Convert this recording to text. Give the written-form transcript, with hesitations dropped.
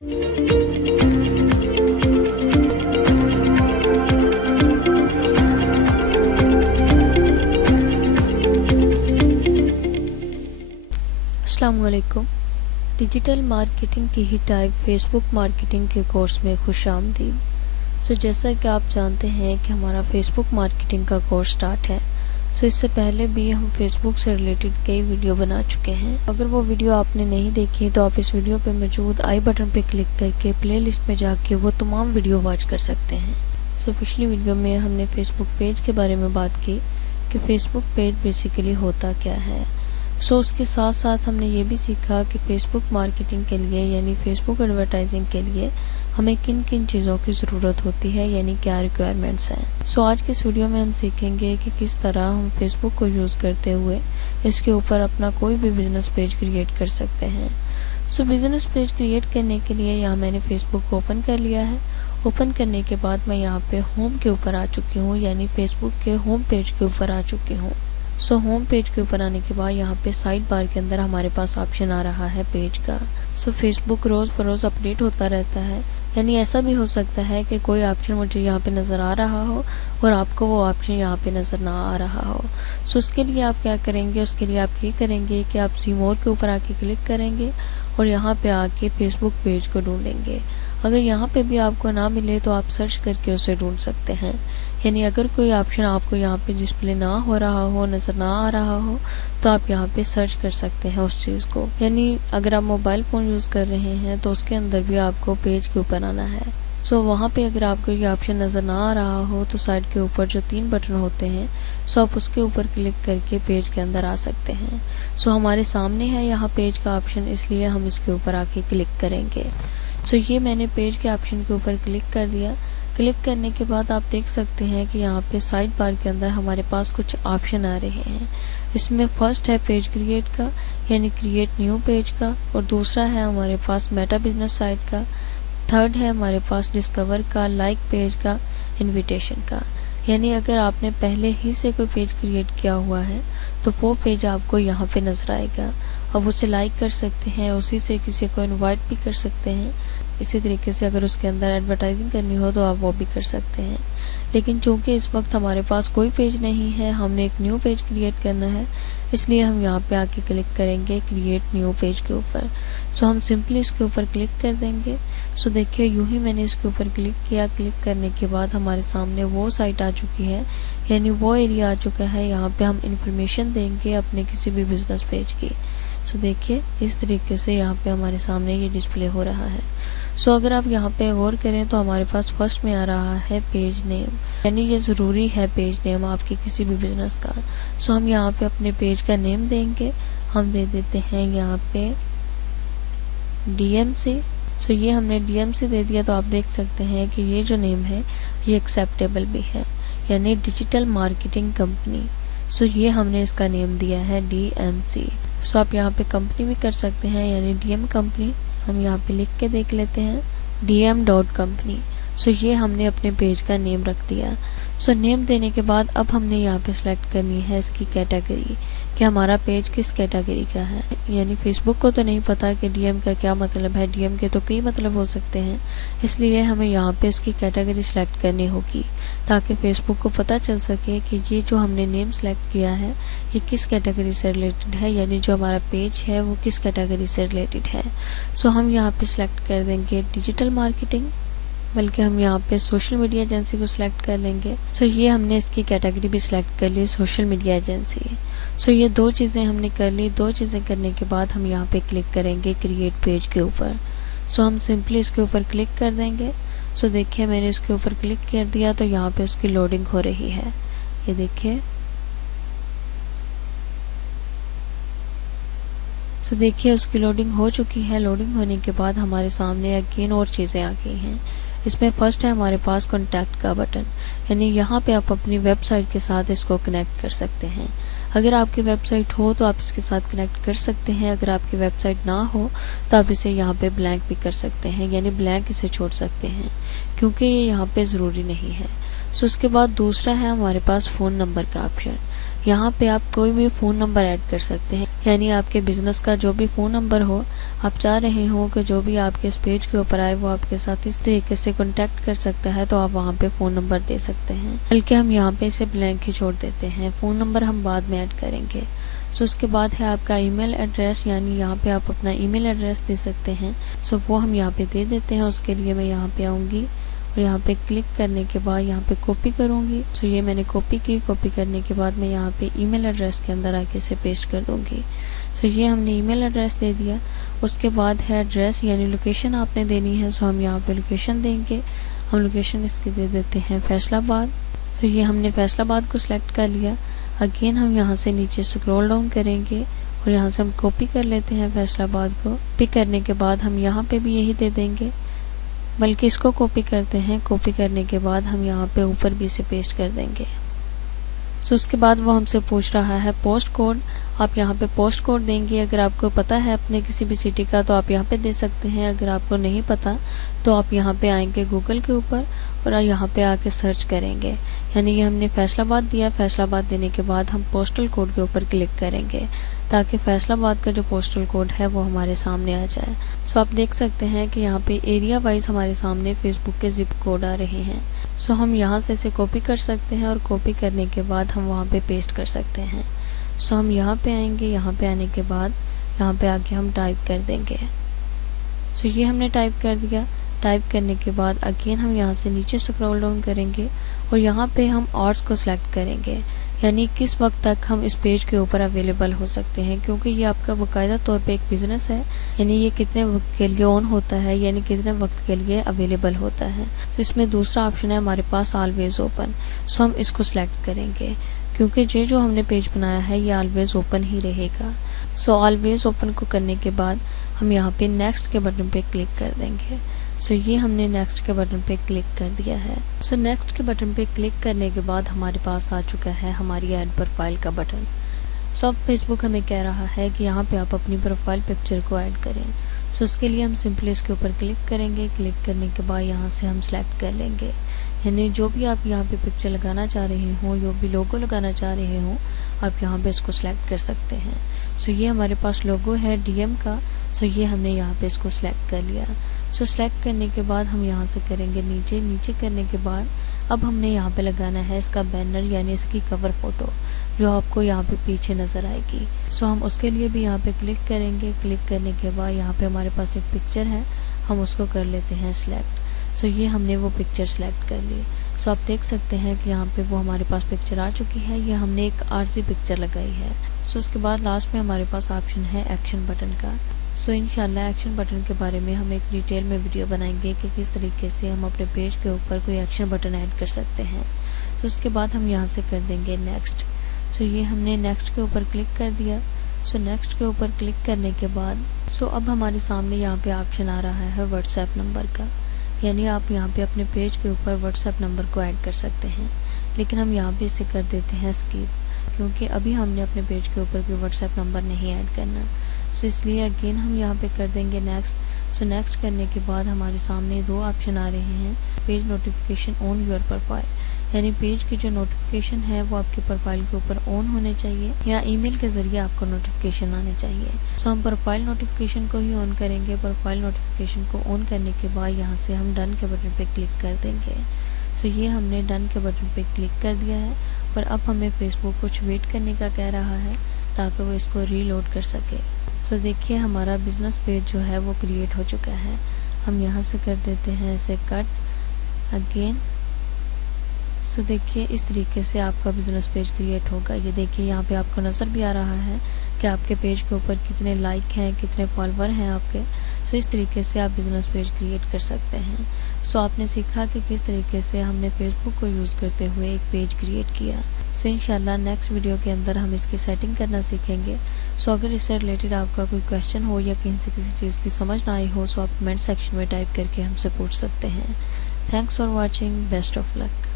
अस्सलामुअलैकुम। Digital marketing की ही type Facebook marketing के कोर्स में खुशामदीद। जैसा कि आप जानते हैं कि हमारा फेसबुक मार्केटिंग का कोर्स स्टार्ट है। इससे पहले भी हम फेसबुक से रिलेटेड कई वीडियो बना चुके हैं। अगर वो वीडियो आपने नहीं देखी तो आप इस वीडियो पर मौजूद आई बटन पर क्लिक करके प्लेलिस्ट में जाके वो तमाम वीडियो वॉच कर सकते हैं। पिछली वीडियो में हमने फेसबुक पेज के बारे में बात की कि फेसबुक पेज बेसिकली होता क्या है। उसके साथ साथ हमने ये भी सीखा कि फेसबुक मार्केटिंग के लिए यानी फेसबुक एडवर्टाइजिंग के लिए हमें किन किन चीज़ों की ज़रूरत होती है, यानी क्या रिक्वायरमेंट्स हैं। आज के इस वीडियो में हम सीखेंगे कि किस तरह हम फेसबुक को यूज़ करते हुए इसके ऊपर अपना कोई भी बिज़नेस पेज क्रिएट कर सकते हैं। बिज़नेस पेज क्रिएट करने के लिए यहाँ मैंने फेसबुक को ओपन कर लिया है। ओपन करने के बाद मैं यहाँ पे होम के ऊपर आ चुकी हूँ, यानी फेसबुक के होम पेज के ऊपर आ चुकी हूँ। होम पेज के ऊपर आने के बाद यहाँ पे साइड बार के अंदर हमारे पास ऑप्शन आ रहा है पेज का। फेसबुक रोज़ बरोज़ अपडेट होता रहता है, यानी ऐसा भी हो सकता है कि कोई ऑप्शन मुझे यहाँ पे नज़र आ रहा हो और आपको वो ऑप्शन यहाँ पे नज़र ना आ रहा हो। उसके लिए आप क्या करेंगे, उसके लिए आप ये करेंगे कि आप सी मोर के ऊपर आके क्लिक करेंगे और यहाँ पे आके फेसबुक पेज को ढूंढेंगे। अगर यहाँ पे भी आपको ना मिले तो आप सर्च करके उसे ढूंढ सकते हैं। यानी अगर कोई ऑप्शन आपको यहाँ पे डिस्प्ले ना हो रहा हो, नज़र ना आ रहा हो, तो आप यहाँ पे सर्च कर सकते हैं उस चीज़ को। यानी अगर आप मोबाइल फ़ोन यूज़ कर रहे हैं तो उसके अंदर भी आपको पेज के ऊपर आना है। वहाँ पे अगर आपको ये ऑप्शन नज़र ना आ रहा हो तो साइड के ऊपर जो 3 बटन होते हैं आप उसके ऊपर क्लिक करके पेज के अंदर आ सकते हैं। हमारे सामने है यहाँ पेज का ऑप्शन, इसलिए हम इसके ऊपर आके क्लिक करेंगे। ये मैंने पेज के ऑप्शन के ऊपर क्लिक कर दिया। क्लिक करने के बाद आप देख सकते हैं कि यहाँ पे साइड बार के अंदर हमारे पास कुछ ऑप्शन आ रहे हैं। इसमें फर्स्ट है पेज क्रिएट का, यानी क्रिएट न्यू पेज का, और दूसरा है हमारे पास मेटा बिजनेस साइट का, थर्ड है हमारे पास डिस्कवर का, लाइक पेज का, इनविटेशन का। यानी अगर आपने पहले ही से कोई पेज क्रिएट किया हुआ है तो वो पेज आपको यहाँ पे नजर आएगा। अब उसे लाइक कर सकते हैं, उसी से किसी को इनवाइट भी कर सकते हैं। इसी तरीके से अगर उसके अंदर एडवर्टाइजिंग करनी हो तो आप वो भी कर सकते हैं। लेकिन चूंकि इस वक्त हमारे पास कोई पेज नहीं है, हमने एक न्यू पेज क्रिएट करना है, इसलिए हम यहाँ पे आके क्लिक करेंगे क्रिएट न्यू पेज के ऊपर। हम सिंपली इसके ऊपर क्लिक कर देंगे। देखिए यूं ही मैंने इसके ऊपर क्लिक किया। क्लिक करने के बाद हमारे सामने वो साइट आ चुकी है, यानी वो एरिया आ चुका है। यहाँ पे हम इंफॉर्मेशन देंगे अपने किसी भी बिजनेस पेज की। देखिए इस तरीके से यहाँ पे हमारे सामने ये डिस्प्ले हो रहा है। अगर आप यहाँ पे गौर करें तो हमारे पास फर्स्ट में आ रहा है पेज नेम, यानी ये ज़रूरी है पेज नेम आपके किसी भी बिजनेस का। हम यहाँ पे अपने पेज का नेम देंगे। हम दे देते हैं यहाँ पे DMC। ये हमने DMC दे दिया तो आप देख सकते हैं कि ये जो नेम है ये एक्सेप्टेबल भी है, यानी डिजिटल मार्केटिंग कंपनी। ये हमने इसका नेम दिया है DMC। आप यहाँ पे कंपनी भी कर सकते हैं, यानी DM कंपनी। हम यहाँ पे लिख के देख लेते हैं dm.company। ये हमने अपने पेज का नेम रख दिया। नेम देने के बाद अब हमने यहाँ पे सिलेक्ट करनी है इसकी कैटेगरी कि हमारा पेज किस कैटेगरी का है। यानी फेसबुक को तो नहीं पता कि DM का क्या मतलब है, DM के तो कई मतलब हो सकते हैं, इसलिए हमें यहाँ पे इसकी कैटेगरी सिलेक्ट करनी होगी ताकि फेसबुक को पता चल सके कि ये जो हमने नेम सेलेक्ट किया है ये किस कैटेगरी से रिलेटेड है, यानी जो हमारा पेज है वो किस कैटेगरी से रिलेटेड है। हम यहाँ पे सिलेक्ट कर देंगे डिजिटल मार्केटिंग, बल्कि हम यहाँ पे सोशल मीडिया एजेंसी को सिलेक्ट कर लेंगे। ये हमने इसकी कैटेगरी भी सिलेक्ट कर ली, सोशल मीडिया एजेंसी। ये 2 चीज़ें हमने कर ली। 2 चीज़ें करने के बाद हम यहाँ पे क्लिक करेंगे क्रिएट पेज के ऊपर। हम सिंपली इसके ऊपर क्लिक कर देंगे। देखिए मैंने इसके ऊपर क्लिक कर दिया तो यहाँ पे उसकी लोडिंग हो रही है। ये देखिए। देखिए उसकी लोडिंग हो चुकी है। लोडिंग होने के बाद हमारे सामने अगेन और चीज़ें आ गई हैं। इसमें फर्स्ट है हमारे पास कॉन्टैक्ट का बटन, यानी यहाँ पे आप अपनी वेबसाइट के साथ इसको कनेक्ट कर सकते हैं। अगर आपकी वेबसाइट हो तो आप इसके साथ कनेक्ट कर सकते हैं, अगर आपकी वेबसाइट ना हो तो आप इसे यहाँ पे ब्लैंक भी कर सकते हैं, यानी ब्लैंक इसे छोड़ सकते हैं क्योंकि ये यहाँ पे ज़रूरी नहीं है। उसके बाद दूसरा है हमारे पास फ़ोन नंबर का ऑप्शन। यहाँ पे आप कोई भी फ़ोन नंबर ऐड कर सकते हैं, यानी आपके बिज़नेस का जो भी फ़ोन नंबर हो, आप चाह रहे हो कि जो भी आपके इस पेज के ऊपर आए वो आपके साथ इस तरीके से कॉन्टैक्ट कर सकता है, तो आप वहाँ पे फ़ोन नंबर दे सकते हैं। बल्कि हम यहाँ पे इसे ब्लैंक ही छोड़ देते हैं, फ़ोन नंबर हम बाद में ऐड करेंगे। सो उसके बाद है आपका ईमेल एड्रेस, यानी यहाँ पे आप अपना ईमेल एड्रेस दे सकते हैं। सो वो हम यहाँ पे दे देते हैं। उसके लिए मैं यहाँ पे आऊँगी और यहाँ पे क्लिक करने के बाद यहाँ पे कॉपी करूँगी। सो ये मैंने कॉपी की। कॉपी करने के बाद मैं यहाँ पे ईमेल एड्रेस के अंदर आके इसे पेस्ट कर दूँगी। सो ये हमने ईमेल एड्रेस दे दिया। उसके बाद है एड्रेस, यानी लोकेशन आपने देनी है। सो हम यहाँ पे लोकेशन देंगे। हम लोकेशन इसकी दे देते हैं फैसलाबाद। तो ये हमने फैसलाबाद को सिलेक्ट कर लिया। अगेन हम यहाँ से नीचे स्क्रॉल डाउन करेंगे और यहाँ से हम कॉपी कर लेते हैं फैसलाबाद को। कॉपी करने के बाद हम यहाँ पे भी यही दे देंगे, बल्कि इसको कॉपी करते हैं। कॉपी करने के बाद हम यहाँ पे ऊपर भी इसे पेस्ट कर देंगे। सो उसके बाद वो हमसे पूछ रहा है पोस्ट कोड। आप यहाँ पे पोस्ट कोड देंगे। अगर आपको पता है अपने किसी भी सिटी का तो आप यहाँ पे दे सकते हैं। अगर आपको नहीं पता तो आप यहाँ पे आएंगे गूगल के ऊपर और यहाँ पे आके सर्च करेंगे। यानी ये हमने फैसलाबाद दिया। फैसलाबाद देने के बाद हम पोस्टल कोड के ऊपर क्लिक करेंगे ताकि फैसलाबाद का जो पोस्टल कोड है वो हमारे सामने आ जाए। सो आप देख सकते हैं कि यहाँ पे एरिया वाइज हमारे सामने फेसबुक के जिप कोड आ रहे हैं। सो हम यहाँ से इसे कॉपी कर सकते हैं और कॉपी करने के बाद हम वहाँ पे पेस्ट कर सकते हैं। सो हम यहाँ पे आएंगे। यहाँ पे आने के बाद यहाँ पे आके हम टाइप कर देंगे। सो ये हमने टाइप कर दिया। टाइप करने के बाद अगेन हम यहाँ से नीचे स्क्रॉल डाउन करेंगे और यहाँ पे हम आवर्स को सिलेक्ट करेंगे, यानी किस वक्त तक हम इस पेज के ऊपर अवेलेबल हो सकते हैं, क्योंकि ये आपका बाकायदा तौर पे एक बिज़नेस है। यानी ये कितने वक्त के लिए ऑन होता है, यानी कितने वक्त के लिए अवेलेबल होता है। तो इसमें दूसरा ऑप्शन है हमारे पास ऑलवेज ओपन। सो हम इसको सिलेक्ट करेंगे क्योंकि ये जो हमने पेज बनाया है ये ऑलवेज ओपन ही रहेगा। सो ऑलवेज ओपन को करने के बाद हम यहाँ पे नेक्स्ट के बटन पे क्लिक कर देंगे। सो ये हमने नेक्स्ट के बटन पे क्लिक कर दिया है। सो नेक्स्ट के बटन पे क्लिक करने के बाद हमारे पास आ चुका है हमारी ऐड प्रोफाइल का बटन। सो अब फेसबुक हमें कह रहा है कि यहाँ पे आप अपनी प्रोफाइल पिक्चर को ऐड करें। सो उसके लिए हम सिंपली इसके ऊपर क्लिक करेंगे। क्लिक करने के बाद यहाँ से हम सेलेक्ट कर लेंगे, यानी जो भी आप यहाँ पे पिक्चर लगाना चाह रहे हो, जो भी लोगो लगाना चाह रहे हो, आप यहाँ पे इसको सिलेक्ट कर सकते हैं। सो ये हमारे पास लोगो है DM का। सो ये हमने यहाँ पे इसको सिलेक्ट कर लिया। सो सिलेक्ट करने के बाद हम यहाँ से करेंगे नीचे। नीचे करने के बाद अब हमने यहाँ पे लगाना है इसका बैनर, यानी इसकी कवर फोटो जो आपको यहाँ पे पीछे नज़र आएगी। सो हम उसके लिए भी यहाँ पे क्लिक करेंगे। क्लिक करने के बाद यहाँ पे हमारे पास एक पिक्चर है, हम उसको कर लेते हैं सिलेक्ट। सो ये हमने वो पिक्चर सिलेक्ट कर ली। सो आप देख सकते हैं कि यहाँ पे वो हमारे पास पिक्चर आ चुकी है। ये हमने एक आरसी पिक्चर लगाई है। सो उसके बाद लास्ट में हमारे पास ऑप्शन है एक्शन बटन का। सो इंशाल्लाह एक्शन बटन के बारे में हम एक डिटेल में वीडियो बनाएंगे कि किस तरीके से हम अपने पेज के ऊपर कोई एक्शन बटन ऐड कर सकते हैं। सो उसके बाद हम यहाँ से कर देंगे नेक्स्ट। सो ये हमने नेक्स्ट के ऊपर क्लिक कर दिया। सो नेक्स्ट के ऊपर क्लिक करने के बाद अब हमारे सामने यहाँ पे ऑप्शन आ रहा है व्हाट्सएप नंबर का, यानी आप यहाँ पे अपने पेज के ऊपर व्हाट्सएप नंबर को ऐड कर सकते हैं। लेकिन हम यहाँ पे इसे कर देते हैं स्किप, क्योंकि अभी हमने अपने पेज के ऊपर कोई व्हाट्सएप नंबर नहीं ऐड करना। सो इसलिए अगेन हम यहाँ पे कर देंगे नेक्स्ट। सो नेक्स्ट करने के बाद हमारे सामने दो ऑप्शन आ रहे हैं, page notification on your profile, यानी पेज की जो नोटिफिकेशन है वो आपके प्रोफाइल के ऊपर ऑन होने चाहिए या ईमेल के ज़रिए आपको नोटिफिकेशन आने चाहिए। सो हम प्रोफाइल नोटिफिकेशन को ही ऑन करेंगे। प्रोफाइल नोटिफिकेशन को ऑन करने के बाद यहाँ से हम डन के बटन पे क्लिक कर देंगे। सो ये हमने डन के बटन पे क्लिक कर दिया है और अब हमें फेसबुक कुछ वेट करने का कह रहा है ताकि वो इसको रीलोड कर सके। सो देखिए हमारा बिजनेस पेज जो है वो क्रिएट हो चुका है। हम यहाँ से कर देते हैं ऐसे कट अगेन। सो देखिए इस तरीके से आपका बिजनेस पेज क्रिएट होगा। ये देखिए यहाँ पे आपको नज़र भी आ रहा है कि आपके पेज के ऊपर कितने लाइक हैं, कितने फॉलोवर हैं आपके। सो इस तरीके से आप बिजनेस पेज क्रिएट कर सकते हैं। सो आपने सीखा कि किस तरीके से हमने फेसबुक को यूज़ करते हुए एक पेज क्रिएट किया। सो इंशाल्लाह नेक्स्ट वीडियो के अंदर हम इसकी सेटिंग करना सीखेंगे। सो अगर इससे रिलेटेड आपका कोई क्वेश्चन हो या कहीं से किसी चीज़ की समझ ना आई हो, सो आप कमेंट सेक्शन में टाइप करके हमसे पूछ सकते हैं। Thanks for watching, best of luck.